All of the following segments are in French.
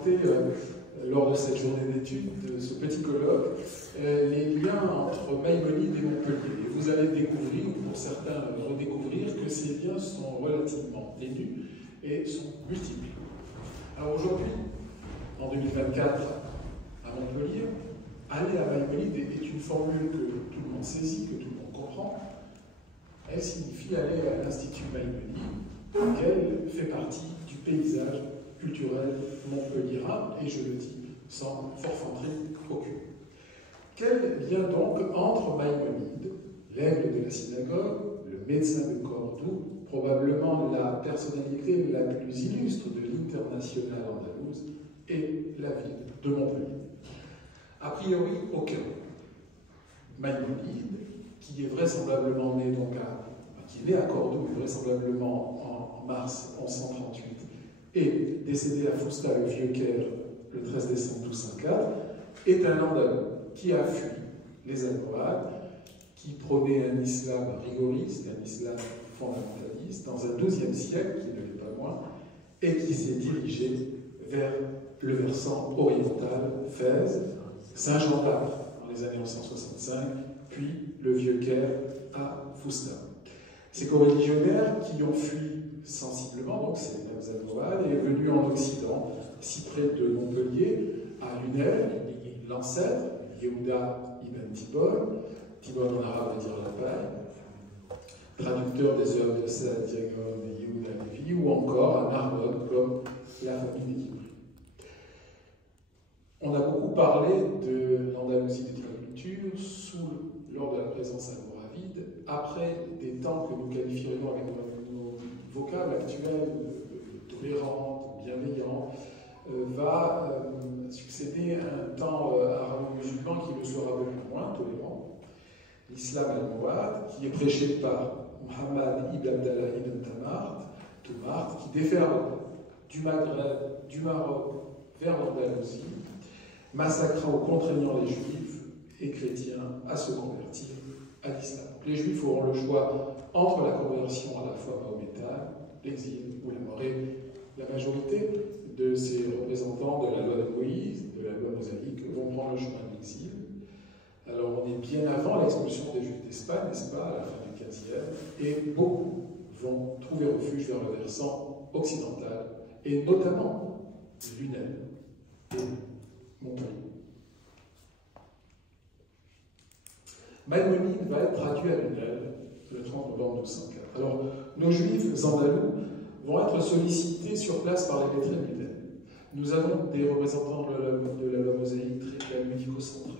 raconté lors de cette journée d'études, de ce petit colloque, les liens entre Maïmonide et Montpellier. Et vous allez découvrir, ou pour certains redécouvrir, que ces liens sont relativement ténus et sont multiples. Alors aujourd'hui, en 2024, à Montpellier, aller à Maïmonide est une formule que tout le monde saisit, que tout le monde comprend. Elle signifie aller à l'Institut Maïmonide, lequel fait partie du paysage culturel montpelliérain, et je le dis sans forfanterie aucune. Quel lien donc entre Maïmonide, l'aigle de la synagogue, le médecin de Cordoue, probablement la personnalité la plus illustre de l'internationale andalouse, et la ville de Montpellier? A priori, aucun. Maïmonide, qui est vraisemblablement né qui est né à Cordoue, vraisemblablement en mars 1138, et décédé à Fousta, le Vieux-Caire, le 13 décembre 1204, est un Andalou qui a fui les Almohades, qui prônait un islam rigoriste, un islam fondamentaliste, dans un XIIe siècle, qui ne l'est pas moins, et qui s'est dirigé vers le versant oriental, Fès, Saint-Jean-d'Acre, dans les années 1165, puis le Vieux-Caire à Fousta. Ces coreligionnaires qui ont fui sensiblement, donc ces mêmes Almohades, est venu en Occident, si près de Montpellier, à Lunel, l'ancêtre, Yehuda ibn Tibon, Tibon en arabe veut dire la paille, traducteur des œuvres de Saad Diagon et Yehuda Lévi, ou encore à Narbonne, comme la famille des Kibri. On a beaucoup parlé de l'Andalousie des cultures lors de la présence almoravide, après des temps que nous qualifierions avec nos vocables actuels, tolérants, bienveillants, va succéder à un temps arabo-musulman qui le sera beaucoup moins tolérant, l'islam almohade, qui est prêché par Muhammad ibn Abdallah ibn Tomart, qui déferle du Maghreb, du Maroc vers l'Andalousie, massacrant ou contraignant les juifs et chrétiens à se convertir à l'islam. Les juifs auront le choix entre la conversion à la foi mahométane, l'exil ou la mort. Et la majorité de ces représentants de la loi de Moïse, de la loi mosaïque, vont prendre le chemin de l'exil. Alors on est bien avant l'expulsion des Juifs d'Espagne, n'est-ce pas, à la fin du XVe, et beaucoup vont trouver refuge vers le versant occidental, et notamment Lunel et Montpellier. Maïmonide va être traduit à Lunel le 30 novembre 1204. Alors, nos juifs andalous vont être sollicités sur place par les lettrés de Lunel. Nous avons des représentants de la loi mosaïque très ludico-centrés,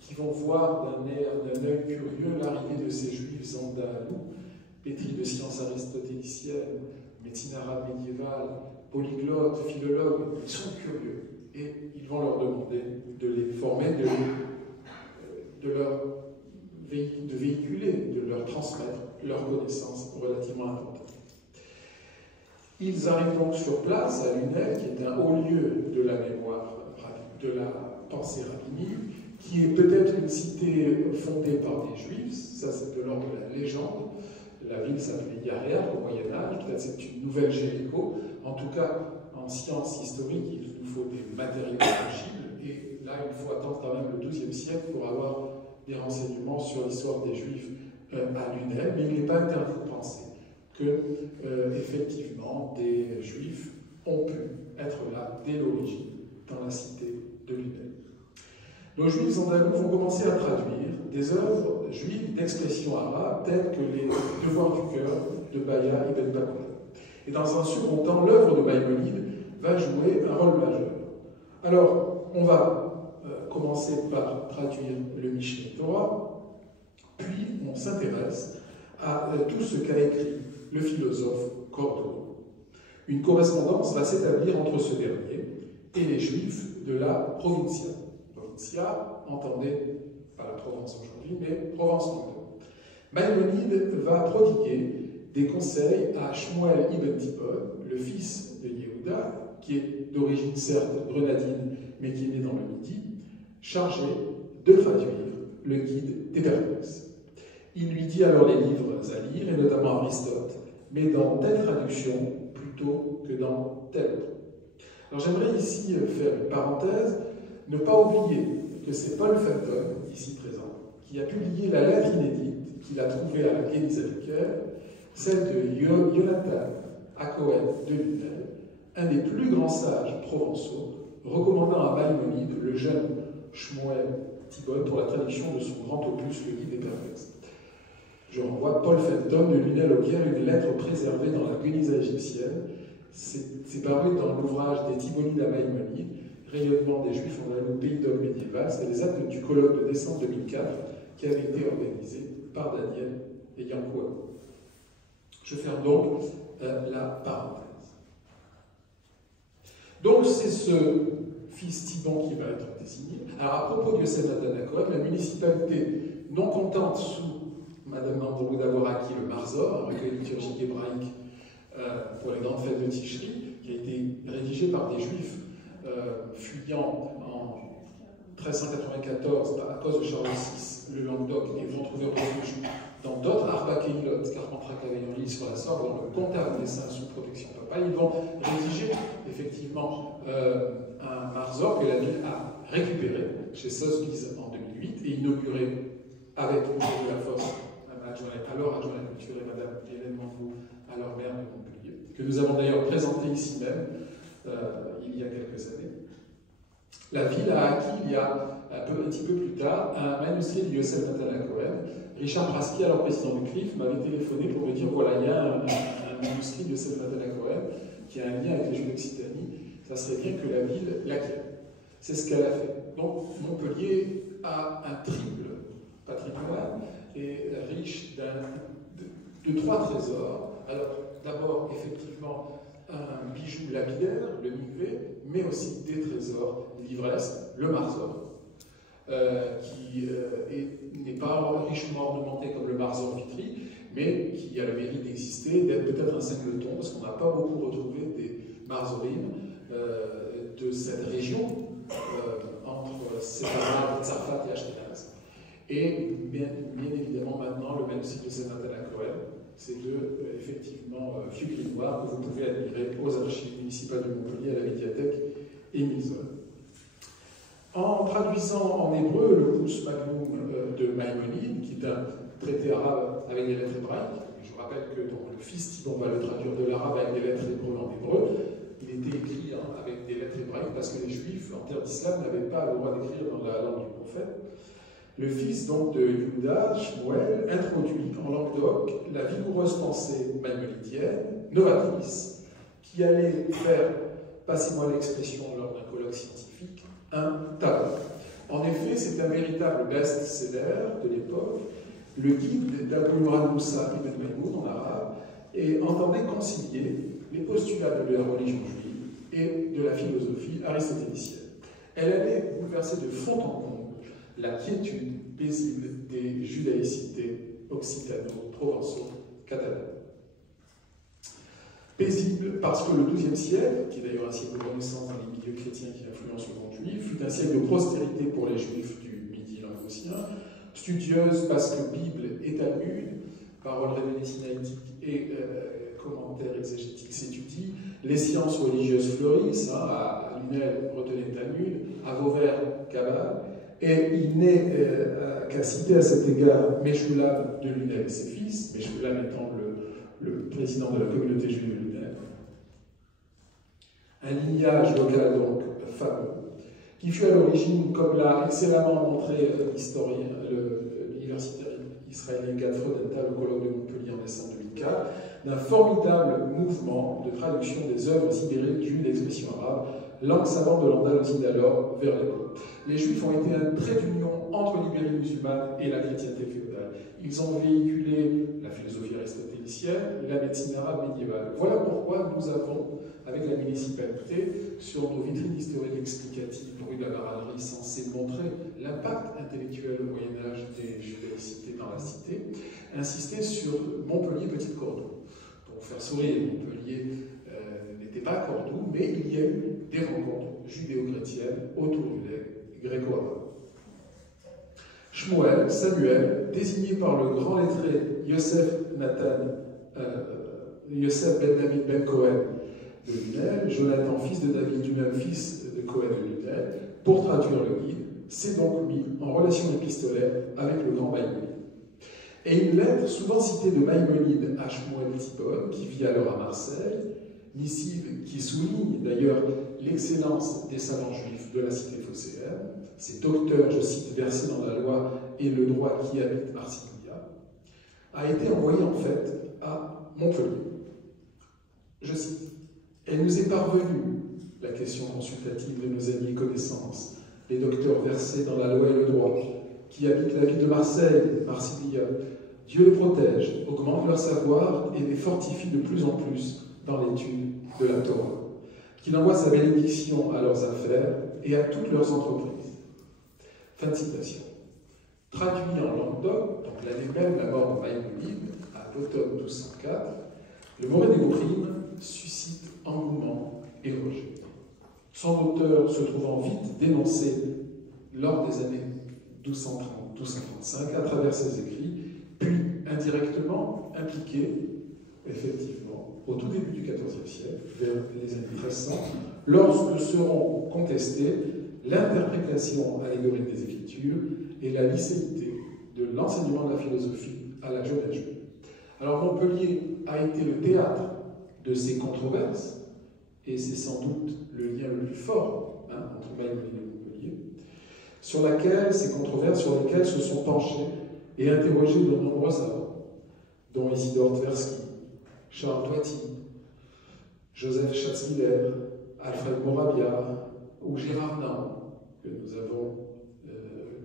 qui vont voir d'un œil curieux l'arrivée de ces juifs andalous, pétris de sciences aristotéliciennes, médecine arabe médiévale, polyglottes, philologues. Ils sont curieux et ils vont leur demander de les former, de véhiculer, de leur transmettre leurs connaissances relativement importantes. Ils arrivent donc sur place à Lunel, qui est un haut lieu de la mémoire, de la pensée rabbinique, qui est peut-être une cité fondée par des juifs, ça c'est de l'ordre de la légende. La ville s'appelait Yaréa au Moyen-Âge, peut-être c'est une nouvelle Jéricho. En tout cas, en sciences historiques, il nous faut des matériaux tangibles, et là, il faut attendre quand même le XIIe siècle pour avoir des renseignements sur l'histoire des Juifs à Lunel, mais il n'est pas interdit de penser que, effectivement, des Juifs ont pu être là dès l'origine, dans la cité de Lunel. Nos Juifs andalous vont commencer à traduire des œuvres juives d'expression arabe, telles que les Devoirs du cœur de Baya ibn Bakr. Et dans un second temps, l'œuvre de Maïmonide va jouer un rôle majeur. Alors, on va commencer par traduire le Mishneh Torah, puis on s'intéresse à tout ce qu'a écrit le philosophe Cordoue. Une correspondance va s'établir entre ce dernier et les Juifs de la Provincia. Provincia, entendez, pas la Provence aujourd'hui, mais Provence-Languedoc. Maïmonide va prodiguer des conseils à Shmuel ibn Tibon, le fils de Yehuda, qui est d'origine certes grenadine, mais qui est né dans le Midi, chargé de traduire le guide des perplexes. Il lui dit alors les livres à lire, et notamment Aristote, mais dans telle traduction plutôt que dans telle autre. Alors j'aimerais ici faire une parenthèse, ne pas oublier que c'est Paul Fenton, ici présent, qui a publié la lettre inédite qu'il a trouvée à la Guénisse apicale, celle de Jonathan Acohen de Lunel, un des plus grands sages provençaux, recommandant à Maïmonide le jeune Shmuel Thibon pour la traduction de son grand opus, Le Guide des Perplexes. Je renvoie Paul Fenton de Lunel au Caire, une lettre préservée dans la Guénissa égyptienne. C'est paru dans l'ouvrage des Thibonides à Maïmonide, Rayonnement des Juifs en Anneau pays d'Og médiéval. C'est les actes du colloque de décembre 2004 qui avait été organisé par Daniel et Yankoua. Je ferme donc la parenthèse. Donc c'est ce fils Thibon qui va être désigné. Alors à propos de Yosef Nathan Acohen, la municipalité, non contente sous Madame Mandrou d'avoir acquis le Marzor, un recueil liturgique hébraïque pour les grandes fêtes de Tishri, qui a été rédigé par des Juifs fuyant en 1394 à cause de Charles VI, le Languedoc, et vont trouver refuge dans d'autres Arba Kehilot, Carpentras, Cavaillon-Lys sur la Sorgue, dans le Comtat des Saints sous protection papale. Ils vont rédiger effectivement un Marzor que la ville a récupéré chez Sotheby's en 2008 et inauguré avec Michel de la Fosse, alors adjoint à la culture, et Madame Hélène Mandrou, alors maire de Montpellier, que nous avons d'ailleurs présenté ici même il y a quelques années. La ville a acquis il y a un petit peu plus tard un manuscrit de Yosef Nathan Acohen. Richard Praski, alors président du CRIF, m'avait téléphoné pour me dire voilà, il y a un manuscrit de Yosef Nathan Acohen qui a un lien avec les Juifs d'Occitanie, ça serait bien que la ville l'acquiert. C'est ce qu'elle a fait. Donc Montpellier a un triple patrimoine et riche de trois trésors. Alors d'abord, effectivement, un bijou lapidaire, le mikvé, mais aussi des trésors l'ivresse, le Marzor, qui n'est pas richement ornementé comme le Marzor Vitry, mais qui a le mérite d'exister, d'être peut-être un singleton, parce qu'on n'a pas beaucoup retrouvé des Marzorim de cette région, entre Séphara, Tzarfat et Ashkenaz. Et bien évidemment maintenant le manuscrit de Saint Nathan Acohen, ces deux effectivement figurines noires que vous pouvez admirer aux archives municipales de Montpellier, à la médiathèque Émile. En traduisant en hébreu le Kous Magnum de Maïmonide, qui est un traité arabe avec des lettres hébraïques, je vous rappelle que donc, le fils Thibon va le traduire de l'arabe avec des lettres hébreues en hébreu, il était écrit avec des lettres hébraïques parce que les Juifs en terre d'islam n'avaient pas le droit d'écrire dans la langue du prophète. Le fils donc de Yehuda, Shmuel, introduit en Languedoc la vigoureuse pensée maïmonidienne, novatrice, qui allait faire, passez-moi l'expression lors d'un colloque scientifique, un tabou. En effet, c'est un véritable best-seller de l'époque, le guide d'Abou Noran Moussa ibn Maïmoun en arabe, et entendait concilier les postulats de la religion juive et de la philosophie aristotélicienne. Elle allait bouleverser de fond en comble la quiétude paisible des judaïcités occitano-provençaux-catalanes. Paisible parce que le XIIe siècle, qui est d'ailleurs un siècle de renaissance dans les milieux chrétiens qui influencent le monde juif, fut un siècle de prospérité pour les juifs du Midi languedocien, studieuse parce que Bible et Talmud, paroles révélées sinaïtiques et commentaires exégétiques s'étudient, les sciences religieuses fleurissent, à Lunel, retenez Talmud, à Vauvert, Kabbale, et il n'est qu'à citer à cet égard Meshulam de Lunel et ses fils, Meshulam étant le président de la communauté juive de Lunel. Un lignage local donc fameux, qui fut à l'origine, comme l'a excellemment montré l'historien, l'universitaire israélien Gad Frodenthal au colloque de Montpellier en décembre 2004, d'un formidable mouvement de traduction des œuvres ibériques juives d'expression arabe, langue savante de l'Andalousie d'alors vers l'hébreu. Les Juifs ont été un trait d'union entre l'Ibérie musulmane et la chrétienté féodale. Ils ont véhiculé la philosophie aristotélicienne et la médecine arabe médiévale. Voilà pourquoi nous avons, avec la municipalité, sur nos vitrines historiques explicatives rue de la Barallerie, censées montrer l'impact intellectuel au Moyen-Âge des judaïcités dans la cité, insisté sur Montpellier, Petite Cordoue. Pour faire sourire, Montpellier n'était pas Cordoue, mais il y a eu des rencontres judéo-chrétiennes autour du lac gréco-arabe. Shmuel, Samuel, désigné par le grand lettré Yosef Ben David Ben Cohen, de Lunel, Jonathan, fils de David, lui-même fils de Cohen de Lunel, pour traduire le guide, s'est donc mis en relation épistolaire avec le grand Maïmonide. Et une lettre souvent citée de Maïmonide à Shmuel Thibon, qui vit alors à Marseille, missive qui souligne d'ailleurs l'excellence des savants juifs de la cité phocéenne, ces docteurs, je cite, versés dans la loi et le droit qui habitent Marsiglia, a été envoyée en fait à Montpellier. Je cite, « Elle nous est parvenue, la question consultative de nos amis et connaissances, les docteurs versés dans la loi et le droit, qui habitent la ville de Marseille, Marsiglia, Dieu les protège, augmente leur savoir et les fortifie de plus en plus dans l'étude de la Torah, qu'il envoie sa bénédiction à leurs affaires et à toutes leurs entreprises. » Fin de citation. Traduit en Languedoc, donc l'année même de la mort de Maïmonide, à l'automne 1204, le Moré des Gauprines suscite engouement et rejet. Son auteur se trouvant vite dénoncé lors des années 1230-1235 à travers ses écrits, puis indirectement impliqué, effectivement, au tout début du XIVe siècle, vers les années 1300, lorsque seront contestées l'interprétation allégorique des Écritures et la licéité de l'enseignement de la philosophie à la jeunesse juive. Alors Montpellier a été le théâtre de ces controverses, et c'est sans doute le lien le plus fort entre Maïmonide et Montpellier, sur lesquelles se sont penchés et interrogés de nombreux savants, dont Isidore Tversky, Charles Toiti, Joseph Schatzmiller, Alfred Moravia ou Gérard Naon, que nous avons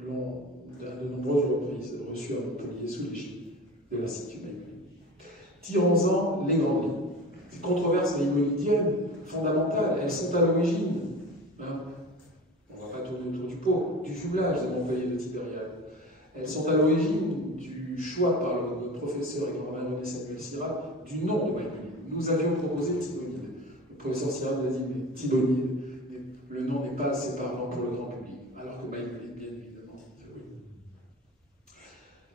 de nombreuses reprises reçu à Montpellier sous l'égide de l'Institut Maïmonide. Tirons-en les grandes lignes. Ces controverses maïmonidiennes fondamentales, elles sont à l'origine, on ne va pas tourner autour du pot, du jumelage de Montpellier et de Tibériade. Elles sont à l'origine du choix par le professeur et grand-marin René Samuel Syrah du nom de Maïmonide. Nous avions proposé Thibonide. Le professeur Syrah nous a dit, mais Thibonide, le nom n'est pas assez parlant pour le grand public, alors que Maïmonide, bien évidemment, oui.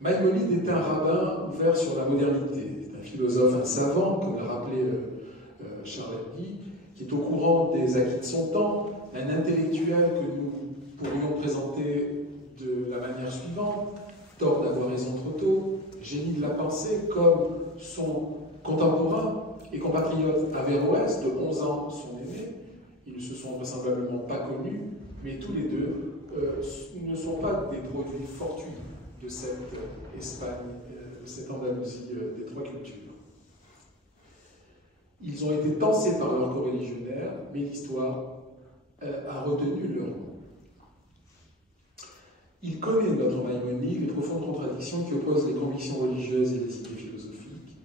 Maïmonide est un rabbin ouvert sur la modernité. C'est un philosophe, un savant, comme l'a rappelé Charles Guy, qui est au courant des acquis de son temps, un intellectuel que nous pourrions présenter de la manière suivante: tort d'avoir raison trop tôt, génie de la pensée, comme son contemporain et compatriote Averroès, de 11 ans, son aîné. Ils ne se sont vraisemblablement pas connus, mais tous les deux ne sont pas des produits fortuits de cette Espagne, de cette Andalousie des trois cultures. Ils ont été pensés par leurs coreligionnaires, mais l'histoire a retenu leur nom. Il connaît, notre Maïmonide, les profondes contradictions qui opposent les convictions religieuses et les idées philosophiques.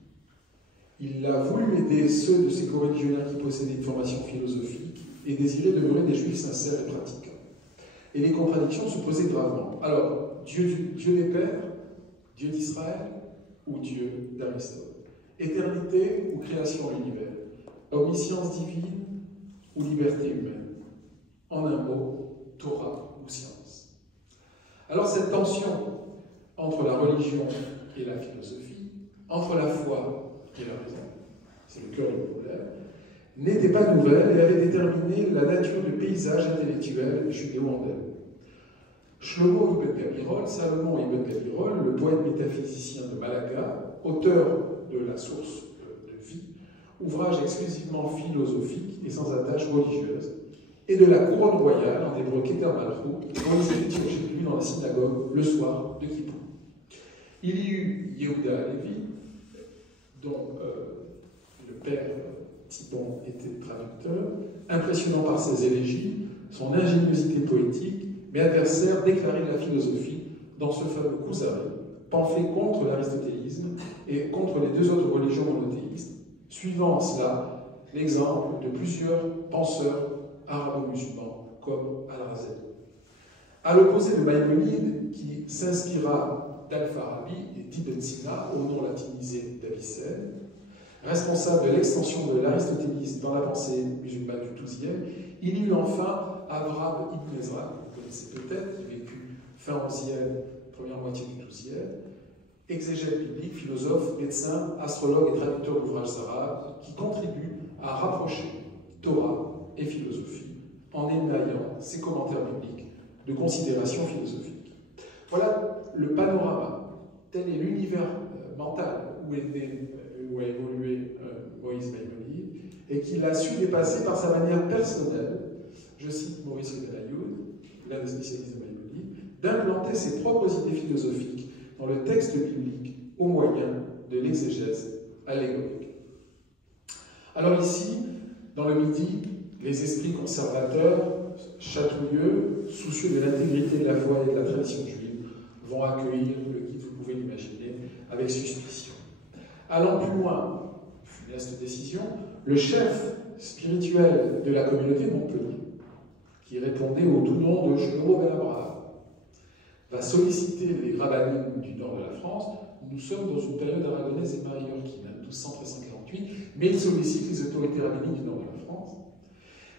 Il a voulu aider ceux de ses coreligionnaires qui possédaient une formation philosophique et désiraient demeurer des juifs sincères et pratiquants. Et les contradictions se posaient gravement. Alors, Dieu des pères, Dieu d'Israël ou Dieu d'Aristote? Éternité ou création de l'univers? Omniscience divine ou liberté humaine? En un mot, Torah ou science? Alors cette tension entre la religion et la philosophie, entre la foi et la raison, c'est le cœur du problème, n'était pas nouvelle et avait déterminé la nature du paysage intellectuel judéo-andalou. Shlomo Ibn Gabirol, Salomon Ibn Gabirol, le poète métaphysicien de Malaga, auteur de La source de vie, ouvrage exclusivement philosophique et sans attache religieuse, et de la couronne royale en hébreu Keter Malchut, dont les écritures j'ai lues dans la synagogue le soir de Kippour. Il y eut Yehuda Halevi, dont le père Thibon était traducteur, impressionnant par ses élégies, son ingéniosité poétique, mais adversaire déclaré de la philosophie dans ce fameux Kuzari, pamphlet contre l'aristotélisme et contre les deux autres religions monothéistes, suivant en cela l'exemple de plusieurs penseurs arabo-musulmans comme Al-Razali. À l'opposé de Maïmonide, qui s'inspira d'Al-Farabi et d'Ibn Sina, au nom latinisé d'Avicenne, responsable de l'extension de l'aristotélisme dans la pensée musulmane du XIIe, il y eut enfin Avraham Ibn Ezra, que vous connaissez peut-être, qui vécut fin XIe, première moitié du XIIe, exégète biblique, philosophe, médecin, astrologue et traducteur d'ouvrages arabes, qui contribue à rapprocher Torah et philosophie, en émaillant ses commentaires bibliques de considérations philosophiques. Voilà le panorama. Tel est l'univers mental où a évolué Moïse Maïmonide, et qu'il a su dépasser par sa manière personnelle, je cite Maurice Benayoun, l'un des spécialistes de Maïmonide, d'implanter ses propres idées philosophiques dans le texte biblique au moyen de l'exégèse allégorique. Alors ici, dans le Midi, les esprits conservateurs, chatouilleux, soucieux de l'intégrité de la foi et de la tradition juive, vont accueillir le guide, vous pouvez l'imaginer, avec suspicion. Allant plus loin, funeste décision, le chef spirituel de la communauté de Montpellier, qui répondait au doux nom de Shlomo Ben Abraham, va solliciter les rabbinimes du nord de la France. Nous sommes dans une période aragonaise et mallorquine, 1200-1348, mais il sollicite les autorités rabbiniques du nord de la France,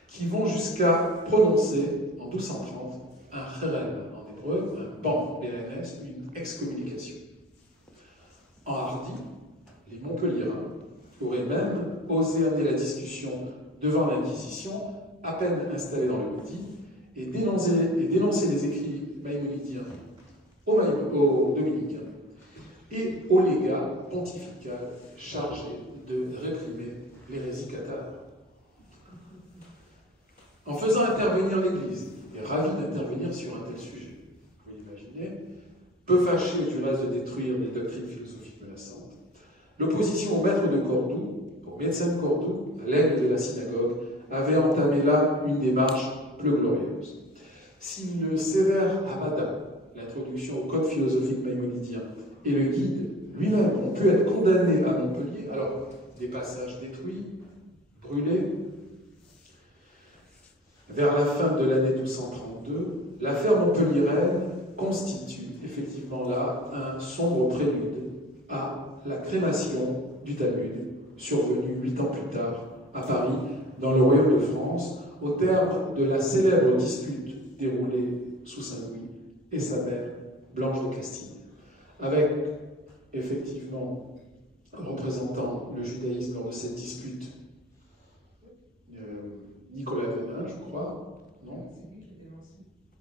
qui vont jusqu'à prononcer, en 1230, un cherem en hébreu, un ban bérénès, une excommunication. Enhardis, les Montpelliérains auraient même osé amener la discussion devant l'Inquisition, à peine installée dans le Midi, et dénoncer les écrits maïmonidiens aux dominicains et au légat pontifical chargé de réprimer l'hérésie cathare. En faisant intervenir l'Église, et ravi d'intervenir sur un tel sujet, vous l'imaginez, peu fâché du reste de détruire les doctrines philosophiques menaçantes, l'opposition au maître de Cordoue, au médecin de Cordoue, l'aide de la synagogue, avait entamé là une démarche plus glorieuse. Si le sévère Hamada, l'introduction au code philosophique maïmonidien, et le guide lui-même ont pu être condamnés à Montpellier, alors des passages détruits, brûlés. Vers la fin de l'année 1232, l'affaire montpelliéraine constitue effectivement là un sombre prélude à la crémation du Talmud, survenue 8 ans plus tard à Paris, dans le royaume de France, au terme de la célèbre dispute déroulée sous Saint-Louis et sa mère, Blanche de Castille, avec effectivement représentant le judaïsme lors de cette dispute, Nicolas Venin, je crois, non?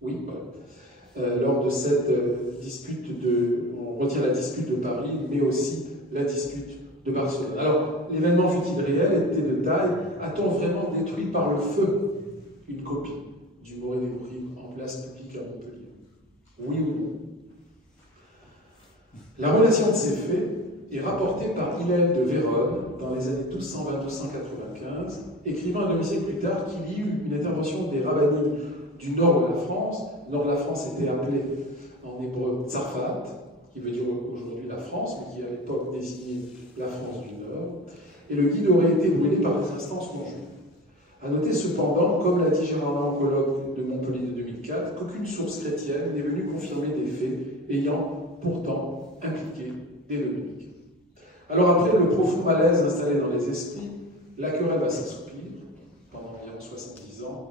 Oui, voilà. Lors de cette dispute on retient la dispute de Paris, mais aussi la dispute de Barcelone. Alors, l'événement fut-il réel, était de taille? A-t-on vraiment détruit par le feu une copie du Moré d'Ébrourim en place publique à Montpellier? Oui ou non? La relation de ces faits est rapportée par Hillel de Vérone dans les années 1220-1295, écrivant un demi-siècle plus tard qu'il y eut une intervention des rabbinimes du nord de la France. Le nord de la France était appelé en hébreu Tzarfat, qui veut dire aujourd'hui la France, mais qui à l'époque désignait la France du Nord, et le guide aurait été brûlé par les instances conjointes. A noter cependant, comme l'a dit Gérard Lancolog de Montpellier de 2004, qu'aucune source chrétienne n'est venue confirmer des faits ayant pourtant impliqué des dominiques. Alors après le profond malaise installé dans les esprits, la querelle va s'assoupir pendant environ 70 ans,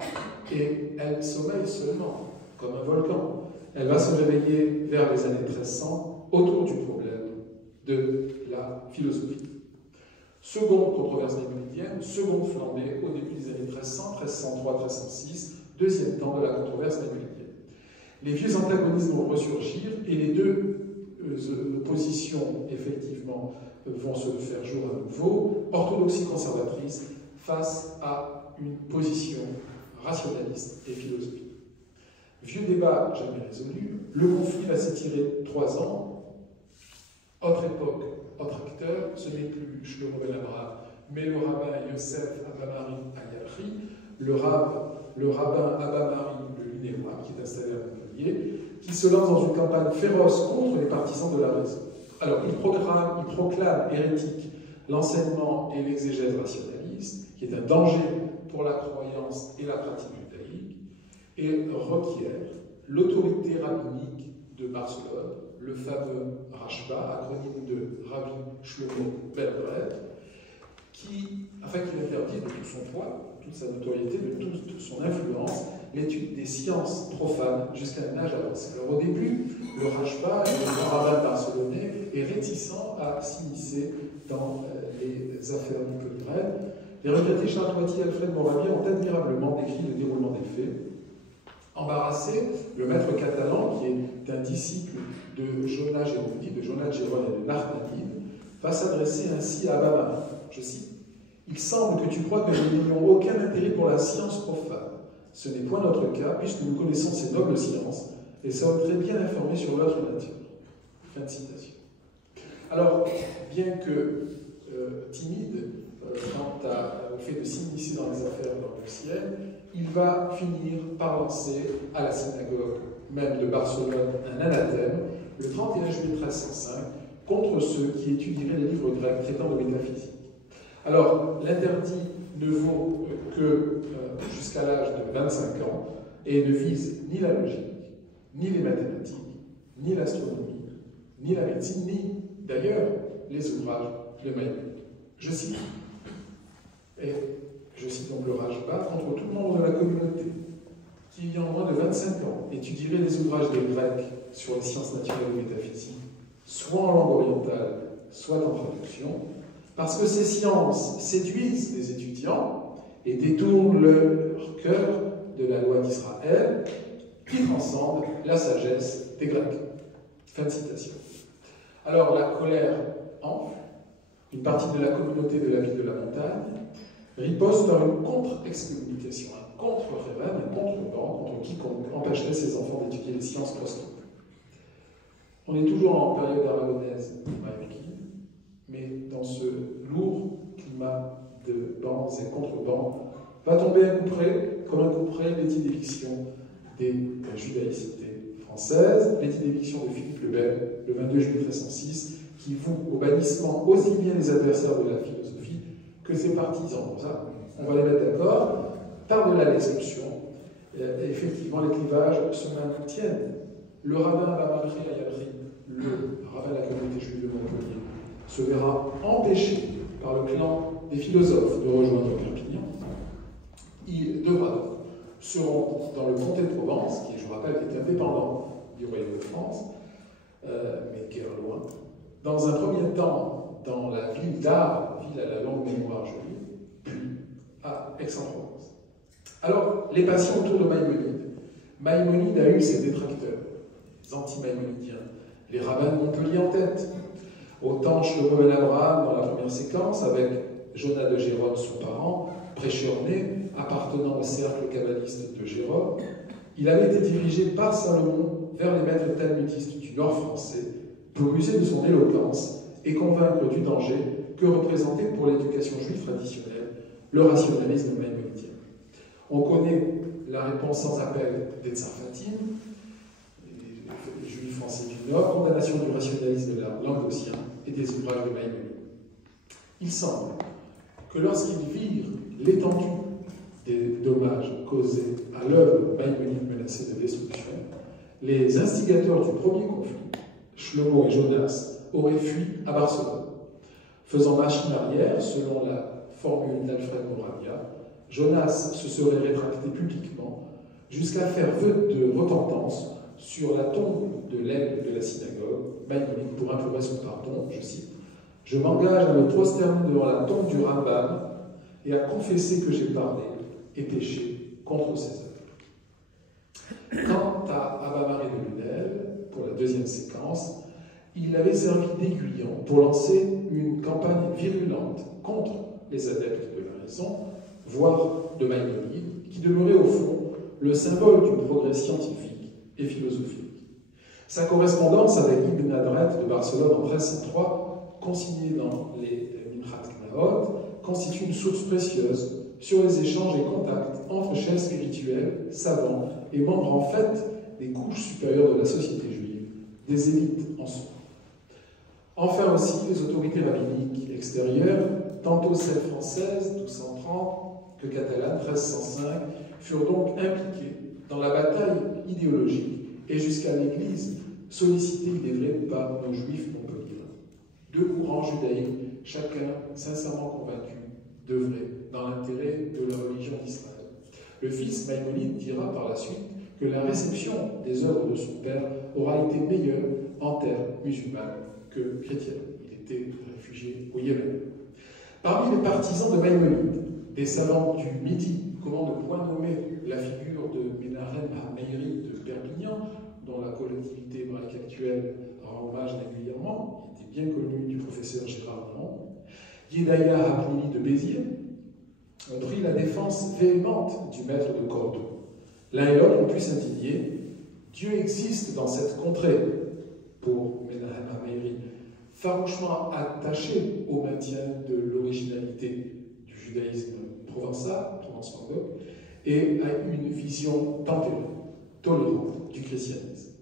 et elle sommeille seulement, comme un volcan. Elle va se réveiller vers les années 1300 autour du problème de la philosophie. Seconde controverse maïmonidienne, seconde flambée au début des années 1300, 1303, 1306, deuxième temps de la controverse maïmonidienne. Les vieux antagonismes vont ressurgir et les deux positions, effectivement, vont se faire jour à nouveau, orthodoxie conservatrice face à une position rationaliste et philosophique. Vieux débat jamais résolu, le conflit va s'étirer 3 ans, autre époque, autre acteur, ce n'est plus Shlomo Ben Abraham, mais le rabbin Yosef Abamari Ayafri, le rabbin Abamari le Lunérois, qui est installé à Montpellier, qui se lance dans une campagne féroce contre les partisans de la raison. Alors, il proclame hérétique l'enseignement et l'exégèse rationaliste, qui est un danger pour la croyance et la pratique judaïque, et requiert l'autorité rabbinique de Barcelone, le fameux Rashba, acronyme de Rabbi Shlomo Ben Abraham, afin qu'il interdise de tout son poids, de toute sa notoriété, de toute son influence, l'étude des sciences profanes jusqu'à un âge avancé. Alors au début, le Rashba, le grand rabbin barcelonais, est réticent à s'immiscer dans les affaires montpelliéraines, Les regrettés Charles Toiti et Alfred Moravia ont admirablement décrit le déroulement des faits. Embarrassé, le maître catalan, qui est un disciple de Jonas Géronidi, de Jonas Géron et de Nartanide, va s'adresser ainsi à Abba-Marin. Je cite: « Il semble que tu crois que nous n'ayons aucun intérêt pour la science profane. Ce n'est point notre cas, puisque nous connaissons ces nobles sciences et sommes très bien informés sur notre nature. » Fin de citation. Alors, bien que timide quant au fait de s'initier dans les affaires languedociennes, il va finir par lancer à la synagogue même de Barcelone un anathème le 31 juillet 1305 contre ceux qui étudieraient les livres grecs traitant de métaphysique. Alors, l'interdit ne vaut que jusqu'à l'âge de 25 ans et ne vise ni la logique, ni les mathématiques, ni l'astronomie, ni la médecine, ni d'ailleurs les ouvrages de Maïmonide. Je cite, et je cite donc le Rajba, contre tout le membre de la communauté qui, ayant moins de 25 ans, étudierait les ouvrages des Grecs sur les sciences naturelles ou métaphysiques, soit en langue orientale, soit en traduction, parce que ces sciences séduisent les étudiants et détournent leur cœur de la loi d'Israël, qui transcende la sagesse des Grecs. Fin de citation. Alors la colère enfle, une partie de la communauté de la ville de la montagne riposte par une contre-excommunication, un contre-réveil, un contre-ban contre quiconque empêcherait ses enfants d'étudier les sciences classiques. On est toujours en période aragonaise maïmonide, mais dans ce lourd climat de bans et contre-bans va tomber un coup près, comme un coup près, l'édit d'éviction des judaïcités françaises, l'édit d'éviction de Philippe le Bel, le 22 juillet 1306, qui voue au bannissement aussi bien les adversaires de la philosophie que ses partisans. Pour ça, on va les mettre d'accord. Par-delà l'exception, effectivement, les clivages se maintiennent. Le rabbin Abba-Marin Ayabri, le rabbin de la communauté juive de Montpellier, se verra empêché par le clan des philosophes de rejoindre Perpignan. Il devra donc se rendre dans le comté de Provence, qui, je vous rappelle, est indépendant du royaume de France, mais guère loin. Dans un premier temps, dans la ville d'Arles, ville à la longue mémoire juive, puis à Aix-en-Provence. Alors, les passions autour de Maïmonide. Maïmonide a eu ses détracteurs, les anti-maïmonidiens, les rabbins de Montpellier en tête. Autant Shlomo ben Abraham dans la première séquence, avec Jonas de Gérone, son parent, prêcheur né, appartenant au cercle kabbaliste de Gérone, il avait été dirigé par Salomon vers les maîtres talmudistes du nord français pour user de son éloquence et convaincre du danger que représentait pour l'éducation juive traditionnelle le rationalisme maïmonidien. On connaît la réponse sans appel des Tsarfatines, les juifs français du Nord, condamnation du rationalisme de la languedocien et des ouvrages de Maïmonide. Il semble que lorsqu'ils virent l'étendue des dommages causés à l'œuvre maïmonide menacée de destruction, les instigateurs du premier conflit, Shlomo et Jonas, auraient fui à Barcelone. Faisant machine arrière, selon la formule d'Alfred Moravia, Jonas se serait rétracté publiquement jusqu'à faire vœu de repentance sur la tombe de l'aigle de la synagogue, Maïmonide, pour implorer son pardon, je cite, « Je m'engage à me prosterner devant la tombe du Rambam et à confesser que j'ai parlé et péché contre ses œuvres. » Quant à Abba-Marin de Lunel, pour la deuxième séquence, il avait servi d'aiguillon pour lancer une campagne virulente contre les adeptes de la raison, voire de Maïmonide, qui demeurait au fond le symbole d'une progrès scientifique et philosophique. Sa correspondance avec Ibn Adret de Barcelone en 1303, consignée dans les Minhat Knaot, constitue une source précieuse sur les échanges et contacts entre chefs spirituels, savants et membres en fait des couches supérieures de la société juive, des élites en soi. Enfin aussi, les autorités rabbiniques extérieures, tantôt celles françaises, 1230, que catalanes, 1305, furent donc impliquées dans la bataille idéologique et jusqu'à l'Église, sollicitée, il est vrai, par nos juifs montpelliérains. Deux courants judaïques, chacun sincèrement convaincu d'œuvrer dans l'intérêt de la religion d'Israël. Le fils Maïmonide dira par la suite que la réception des œuvres de son père aura été meilleure en terre musulmane que chrétienne. Il était réfugié au Yémen. Parmi les partisans de Maïmonide, des savants du Midi, comment ne point nommer la figure de Menahem HaMeiri de Perpignan, dont la collectivité hébraïque actuelle rend hommage régulièrement, qui était bien connu du professeur Gérard Ramon, Yedaya Hapnimi de Béziers, ont pris la défense véhémente du maître de Cordoue. L'un et l'autre ont pu s'indigner. Dieu existe dans cette contrée, pour Menahem HaMeiri, farouchement attaché au maintien de l'originalité du judaïsme provençal, Provence-Languedoc, et à une vision tempérée, tolérante du christianisme.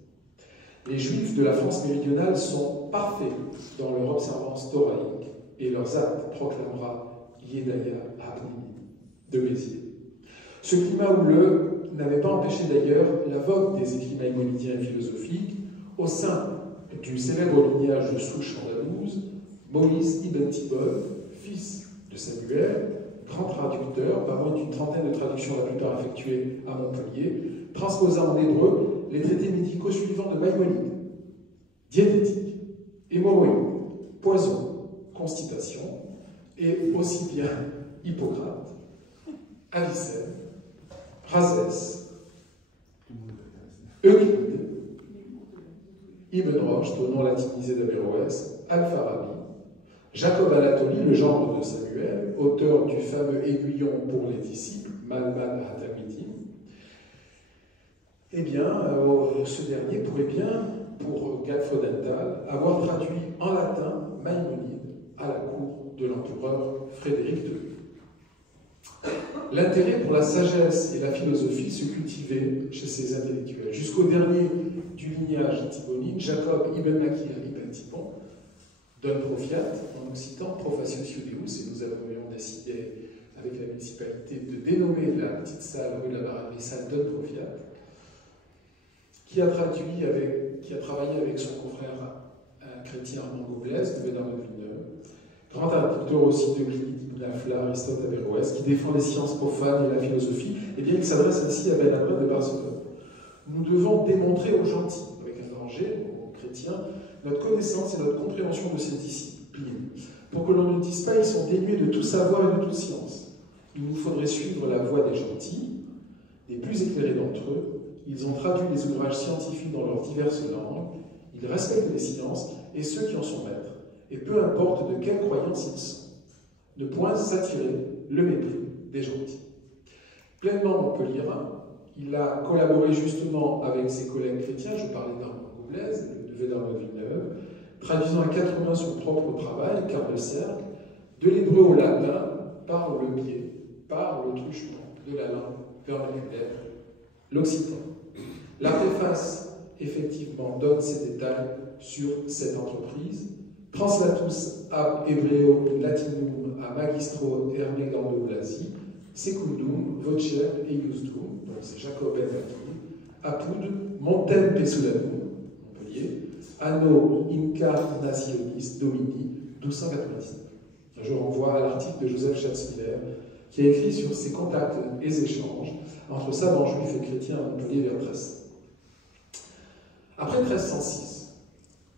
Les Juifs de la France méridionale sont parfaits dans leur observance thoraïque et leurs actes proclamera Yedaya Hapnimi de Béziers. Ce climat houleux n'avait pas empêché d'ailleurs la vogue des écrits maïmonidiens et philosophiques au sein du célèbre lignage de souche andalouse, Moïse Ibn Tibon, fils de Samuel, grand traducteur, pas moins d'une trentaine de traductions, la plupart effectuées à Montpellier, transposa en hébreu les traités médicaux suivants de Maïmonide: diététique, hémorroïde, poison, constipation, et aussi bien Hippocrate, Avicenne, Rhazès, Euclide, Ibn Rushd, au nom latinisé d'Averroès, Al-Farabi, Jacob Anatoli, le gendre de Samuel, auteur du fameux aiguillon pour les disciples, Malman Hatamidim. Eh bien, ce dernier pourrait bien, pour Gad-Frodenthal, avoir traduit en latin Maïmonide à la cour de l'empereur Frédéric II. L'intérêt pour la sagesse et la philosophie se cultivait chez ces intellectuels. Jusqu'au dernier du lignage thibonide, Jacob Ibn Makir Ibn Thibon, d'un profiat en occitan, Profatius Iudeus, et nous avions décidé avec la municipalité de dénommer la petite salle rue de la Barre les salles d'un profiat, qui a travaillé avec son confrère chrétien Armand Goblet, de Bédard de Villeneuve, grand traducteur aussi de Euclide, Lafla, Aristote, Averroès, qui défend les sciences profanes et la philosophie, et bien il s'adresse ainsi à Ben Adret de Barcelone. Nous devons démontrer aux gentils, avec un danger, aux chrétiens, notre connaissance et notre compréhension de ces disciplines, pour que l'on ne dise pas ils sont dénués de tout savoir et de toute science. Il nous faudrait suivre la voie des gentils, des plus éclairés d'entre eux. Ils ont traduit les ouvrages scientifiques dans leurs diverses langues, ils respectent les sciences et ceux qui en sont maîtres, et peu importe de quelle croyance ils sont. Ne point s'attirer le mépris des gentils. Pleinement montpelliérain, il a collaboré justement avec ses collègues chrétiens, je parlais d'Armand Goblet, de Védard de Villeneuve, traduisant à 4 mains son propre travail, quart de cercle, de l'hébreu au latin, par le biais, par le truchement de la langue vernaculaire, l'occitan. La préface, effectivement, donne ces détails sur cette entreprise. Translatus ab Hebreo Latinum a magistro Hermegando Blasi, secundum vocem eiusdum, donc c'est Jacob Ben apud Montem Pesulanum, Montpellier, anno incarnationis Domini 1299. Je renvoie à l'article de Joseph Schatzmiller qui a écrit sur ses contacts et échanges entre savants juifs et chrétiens à Montpellier vers 1300. Après 1306,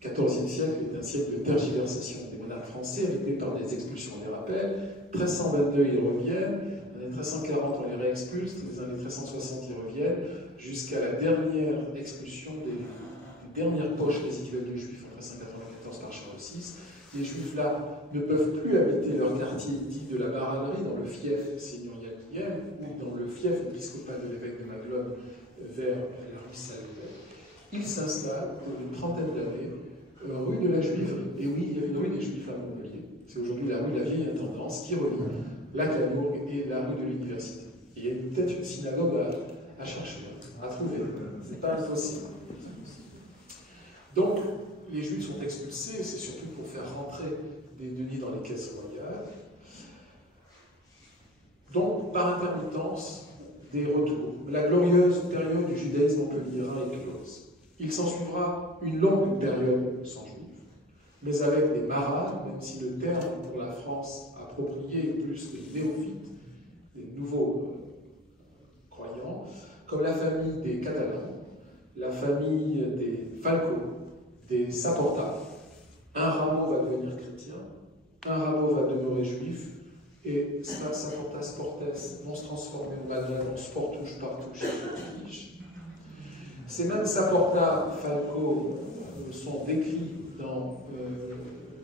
XIVe siècle est un siècle de tergiversation des monarques français, rythmé par des expulsions et des rappels. 1322, ils reviennent. En 1340, on les réexpulse. Dans les années 1360, ils reviennent. Jusqu'à la dernière expulsion des dernières poches résiduelles de juifs en 1394 par Charles VI. Les juifs là ne peuvent plus habiter leur quartier dit de la Barannerie, dans le fief seigneurial ou dans le fief épiscopal de l'évêque de Maglone vers la rue Salvet. Ils s'installent pour une trentaine d'années rue de la Juiverie. Et oui, il y avait une rue des Juifs à Montpellier. C'est aujourd'hui la rue de la Vieille Intendance qui relie la Camourgue et la rue de l'Université. Et il y a peut-être une synagogue à chercher, à trouver. C'est pas impossible. Donc, les Juifs sont expulsés, c'est surtout pour faire rentrer des deniers dans les caisses royales. Donc, par intermittence, des retours. La glorieuse période du judaïsme montpelliérain est close. Il s'ensuivra une longue période sans juifs, mais avec des marades, même si le terme pour la France approprié est plus de néophytes, des nouveaux croyants, comme la famille des Catalans, la famille des Falco, des Saporta. Un rameau va devenir chrétien, un rameau va demeurer juif, et Spasa Fortas Portes vont se transformer en Sportush Partush Partush. Ces mêmes Saporta Falco sont décrits dans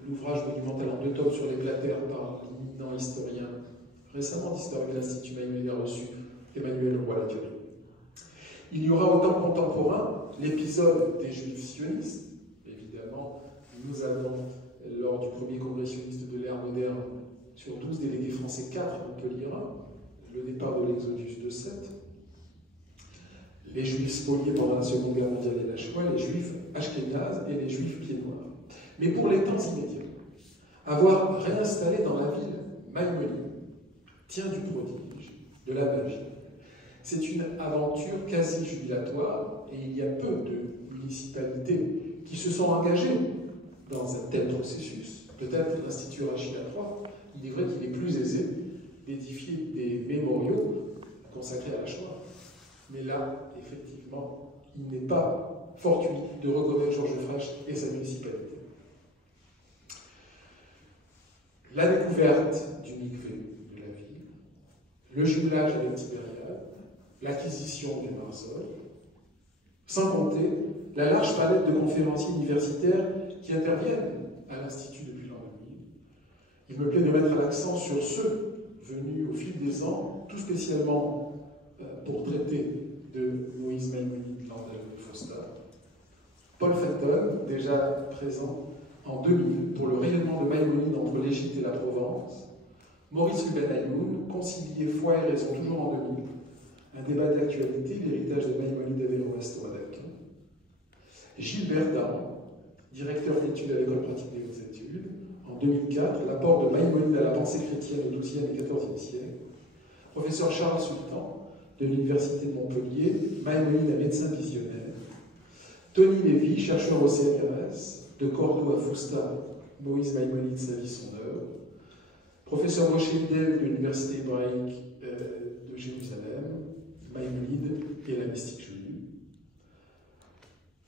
l'ouvrage monumental en 2 tomes sur les platères par l'éminent historien récemment disparu de l'Institut Maïmonide reçu, Emmanuel Roy-Ladurie. Il y aura au temps contemporain l'épisode des Juifs sionistes. Évidemment, nous avons, lors du premier congrès sioniste de l'ère moderne, sur 12 délégués français, 4 Montpellier, le départ de l'Exodus de 7, les Juifs spoliés pendant la Seconde Guerre mondiale et la Shoah, les Juifs ashkénazes et les Juifs pieds noirs. Mais pour les temps immédiats, avoir réinstallé dans la ville Maïmonide tient du prodige, de la magie. C'est une aventure quasi jubilatoire et il y a peu de municipalités qui se sont engagées dans un tel processus. Peut-être l'Institut Rachid à Troyes, il est vrai qu'il est plus aisé d'édifier des mémoriaux consacrés à la Shoah. Mais là, effectivement, il n'est pas fortuit de reconnaître Georges Frache et sa municipalité. La découverte du mikvé de la ville, le jumelage avec Tibériade, l'acquisition du Marsol, sans compter la large palette de conférenciers universitaires qui interviennent à l'Institut depuis l'an 2000. Il me plaît de mettre l'accent sur ceux venus au fil des ans, tout spécialement pour traiter de Moïse Maïmonide, Landel de Fosta. Paul Fenton, déjà présent en 2000 pour le rayonnement de Maïmonide entre l'Égypte et la Provence. Maurice Ruben Aïmoun, concilier foi et raison toujours en 2000. Un débat d'actualité, l'héritage de Maïmonide d'Averroès au Adakin. Gilbert Daron, directeur d'études à l'École pratique des hautes études. En 2004, l'apport de Maïmonide à la pensée chrétienne au XIIe et XIVe siècle. Professeur Charles Sultan, de l'Université de Montpellier, Maïmonide un médecin visionnaire. Tony Lévy, chercheur au CNRS, de Cordoue à Fousta, Moïse Maïmonide, sa vie, son œuvre. Professeur Moshe Hidel de l'Université hébraïque de Jérusalem, Maïmonide et la mystique juive.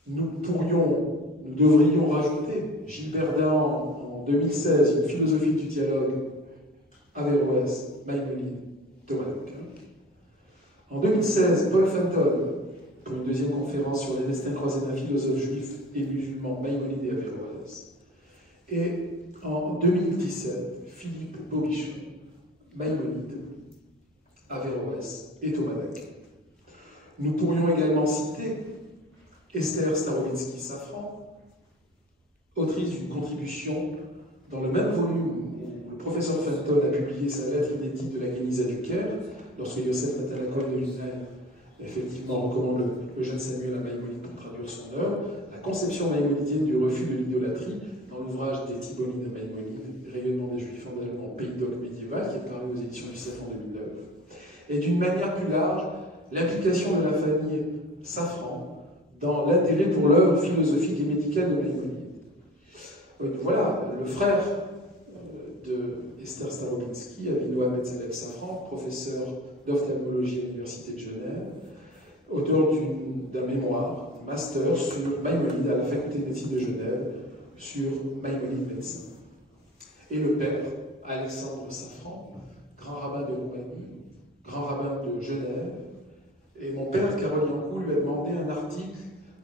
Nous devrions rajouter Gilbert Dahan en 2016, une philosophie du dialogue, Averroès, Maïmonide, Thomas d'Aquin. En 2016, Paul Fenton, pour une deuxième conférence sur les destins croisés d'un philosophe juif et musulman, Maïmonide et Averroès. Et en 2017, Philippe Bobichon, Maïmonide, Averroès et Thomas d'Aquin. Nous pourrions également citer Esther Starobinsky-Safran, autrice d'une contribution dans le même volume où le professeur Fenton a publié sa lettre inédite de la Guénisa du Caire, lorsque Yosef Matalakov de l'UNEL effectivement recommande le jeune Samuel à Maïmonide pour traduire son œuvre, la conception maïmonidienne du refus de l'idolâtrie, dans l'ouvrage des Thibonines de Maïmonide, Rayonnement des Juifs en Pays d'Oc médiéval, qui est paru aux éditions du CEF en 2009. Et d'une manière plus large, l'implication de la famille Safran dans l'intérêt pour l'œuvre philosophique et médicale de Maïmonide. Voilà, le frère de Esther Starobinsky, Avinoam Metzalel Safran, professeur d'ophtalmologie à l'Université de Genève, auteur d'un mémoire, master sur Maïmonide à la faculté de médecine de Genève, sur Maïmonide médecin. Et le père, Alexandre Safran, grand rabbin de Roumanie, grand rabbin de Genève, et mon père, Carole Yankou, lui a demandé un article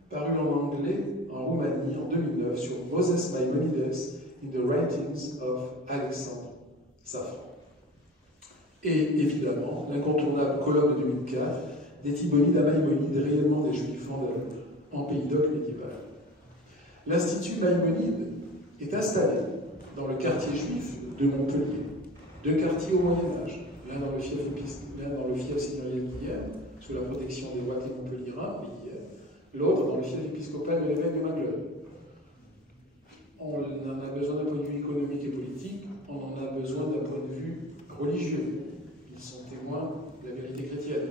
paru en anglais en Roumanie en 2009 sur Moses Maimonides in the Writings of Alexandre Safran. Et évidemment, l'incontournable colloque de 2004 des Thibonides à Maïmonide, rayonnement des Juifs en Pays d'Oc médiéval. L'Institut Maïmonide est installé dans le quartier juif de Montpellier, 2 quartiers au Moyen-Âge, l'un dans le fief seigneurial d'Hyères, sous la protection des rois montpelliérains, l'autre dans le fief épiscopal de l'évêque de Maglogne. On en a besoin d'un point de vue économique et politique, on en a besoin d'un point de vue religieux. Ils sont témoins de la vérité chrétienne.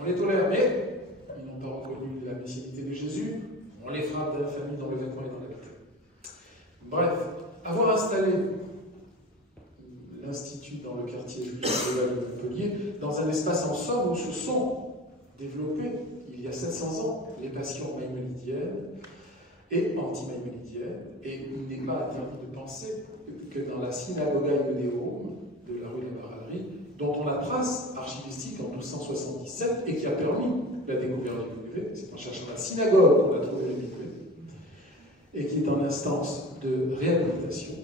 On les tolère, mais ils n'ont pas reconnu la messianité de Jésus, on les frappe d'infamie dans le vêtement et dans la vie. Bref, avoir installé l'Institut dans le quartier juif de Montpellier, dans un espace en somme où se sont développées, il y a 700 ans, les passions maïmonidiennes et anti-maïmonidiennes, et il n'est pas interdit de penser que dans la synagogue Deum de la rue des Marais, dont on a trace archivistique en 1277 et qui a permis la découverte du mikvé. C'est en cherchant la synagogue qu'on a trouvé le mikvé, et qui est en instance de réhabilitation.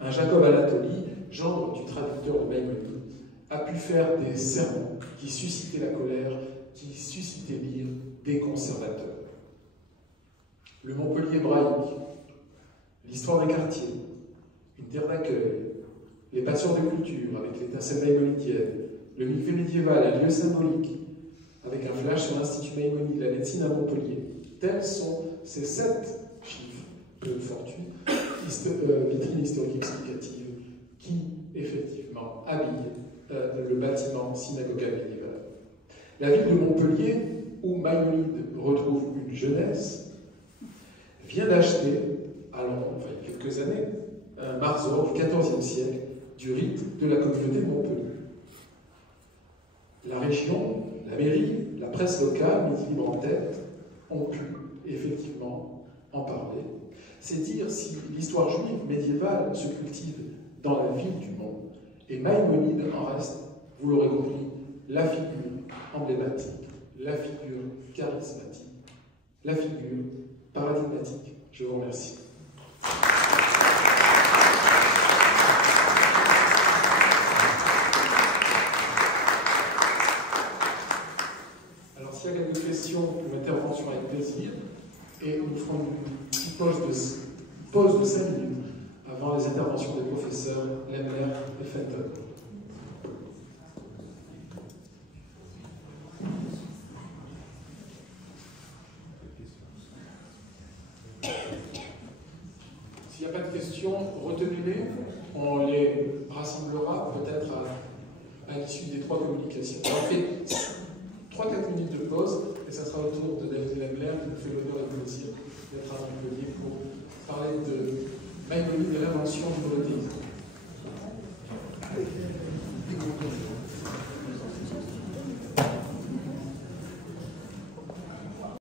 Un Jacob Anatoli, gendre du traducteur de Maïmonide, a pu faire des sermons qui suscitaient la colère, qui suscitaient l'ire des conservateurs. Le Montpellier hébraïque, l'histoire des quartiers, une terre d'accueil, les passions de culture avec l'étincelle maïmonidienne, le mikvé médiéval, un lieu symbolique, avec un flash sur l'Institut Maïmonide, la médecine à Montpellier. Tels sont ces 7 chiffres de fortune, vitrine historique explicative, qui, effectivement, habillent le bâtiment synagogal médiéval. La ville de Montpellier, où Maïmonide retrouve une jeunesse, vient d'acheter, enfin il y a quelques années, un marzor du XIVe siècle du rite de la communauté de Montpellier. La région, la mairie, la presse locale, Midi Libre en tête, ont pu effectivement en parler. C'est dire si l'histoire juive médiévale se cultive dans la ville du monde. Et Maïmonide en reste, vous l'aurez compris, la figure emblématique, la figure charismatique, la figure paradigmatique. Je vous remercie. Alors, s'il y a quelques questions ou interventions, avec plaisir, et nous ferons une petite pause de 5 minutes avant les interventions des professeurs Lemler et Fenton. S'il n'y a pas de questions, retenez-les. On les rassemblera peut-être à l'issue des 3 communications. On fait 3-4 minutes de pause et ça sera au tour de David Lemler qui nous fait l'honneur et le plaisir d'être à Montpellier pour